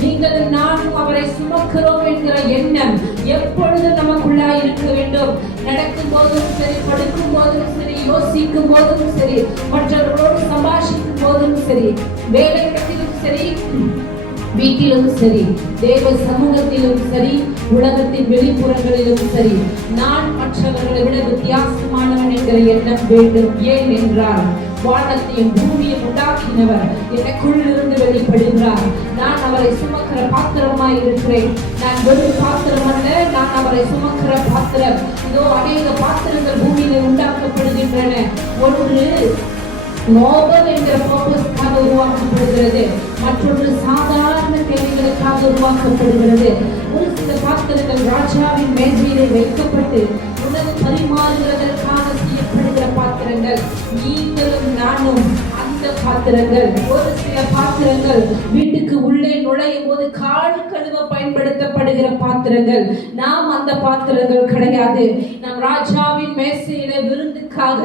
நீங்களும் நானும் அவரை சுமக்கிறோம் என்கிற எண்ணம் எப்பொழுதும் நமக்குள்ளா இருக்க வேண்டும். நடக்கும் போதும் சரி, படுக்கும் போதும் சரி, யோசிக்கும் போதும் சரி, மற்றவர்களோடு சம்பாஷிக்கும் போதும் சரி, வேலை இடத்திலும் சரி, வீட்டிலும் சரி, தேவ சமூகத்திலும் சரி, உலகத்தின் வெளிப்புறங்களிலும் சரி, நான் மற்றவர்களை விட வித்தியாசமானவன் என்கிற எண்ணம் வேண்டும். ஏன் என்றால் வானத்தையும் பூமியும் உண்டாக்கினவர் எனக்குள்ளிருந்து வெளிப்படுகிறார். நான் அவரை சுமக்கிற பாத்திரமாய் இருக்கிறேன். நான் வெறும் பாத்திரம் அல்ல, நான் அவரை சுமக்கிற பாத்திரம். இதோ அநேக பாத்திரங்கள் பூமியில உண்டாக்கப்படுகின்றன. ஒன்று நோபல் என்ற பர்பஸ்க்காக உருவாக்கப்படுகிறது, மற்றொன்று சாதாரண தேவைகளுக்காக உருவாக்கப்படுகிறது. ஒரு சில பாத்திரங்கள் ராஜாவின் மேஜையிலே வைக்கப்பட்டு உணவு பரிமாறுகிறதற்காக செய்யப்படுகிற பாத்திரங்கள். நீங்களும் நானும் அந்த பாத்திரங்கள். ஒரு சில பாத்திரங்கள் வீட்டுக்கு உள்ளே நுழையும் போது கால் கழுவ பயன்படுத்தப்படுகிற பாத்திரங்கள். நாம் அந்த பாத்திரங்கள் கிடையாது. நம் ராஜாவின் மேசையிலே விருந்துக்காக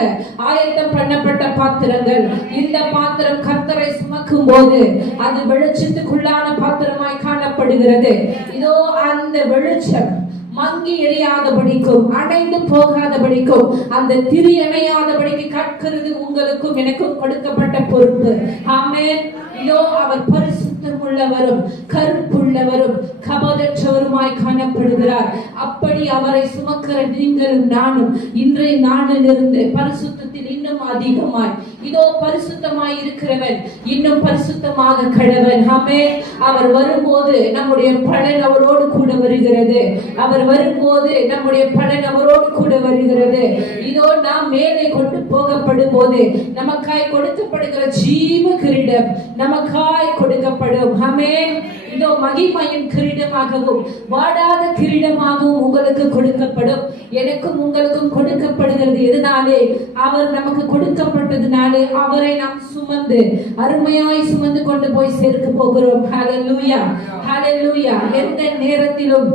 ஆயத்தம் பண்ணப்பட்ட பாத்திரங்கள். இந்த பாத்திரம் கர்த்தரை சுமக்கும் போது அது வெளிச்சத்துக்குள்ளான பாத்திரமாய் காணப்படுகிறது. இதோ அந்த வெளிச்சம் மங்கி எரியாதபடிக்கும், அணைந்து போகாதபடிக்கும், அந்த திரி அணையாதபடிக்கு கற்கிறது உங்களுக்கும் எனக்கும் கொடுக்கப்பட்ட பொறுப்பு. ஆமென். இதோ அவர் பரிசுத்தம் உள்ளவரும் கருப்புள்ளவரும் கபடற்றவருமாய் காணப்படுகிறார். அப்படி அவரை சுமக்கிற நீங்களும் நானும் இன்றைய நாளிலிருந்து பரிசுத்தத்தில் இன்னும் அதிகமாய், இதோ பரிசுத்தமாய் இருக்கிறவன் இன்னும் பரிசுத்தமாக கடவன். ஆமென். அவர் வரும்போது நம்முடைய பலன் அவரோடு கூட வருகிறது. அவர் வரும்போது நம்முடைய பலன் அவரோடு கூட வருகிறது. இதோ நாம் மேலே கொண்டு போகப்படும் போது நமக்காய் கொடுக்கப்படுகிற ஜீவ கிரீடம் நமக்காய் கொடுக்கப்படும். ஆமென். இதோ மகிமையின் கிரீடமாகவும் வாடாத கிரீடமாகவும் உங்களுக்கு கொடுக்கப்படும். எனக்கும் உங்களுக்கும் கொடுக்கப்படுகிறது. எதனாலே? அவர் நமக்கு கொடுக்கப்பட்டதுனாலே அவரை நாம் சுமந்து அருமையாய் சுமந்து கொண்டு போய் சேர்க்க போகிறோம். ஹல்லேலூயா, ஹல்லேலூயா. எந்த நேரத்திலும்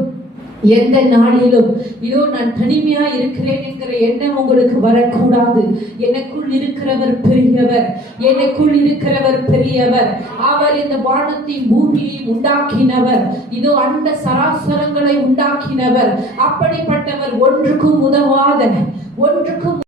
எந்த நாளிலும் இதோ நான் தனிமையா இருக்கிறேன் என்கிற எண்ணம் உங்களுக்கு வரக்கூடாது. எனக்குள் இருக்கிறவர் பெரியவர், எனக்குள் இருக்கிறவர் பெரியவர். அவர் இந்த வானத்தையும் பூமியையும் உண்டாக்கினவர். இதோ அண்ட சராசரங்களை உண்டாக்கினவர். அப்படிப்பட்டவர் ஒன்றுக்கும் உதவாத, ஒன்றுக்கும்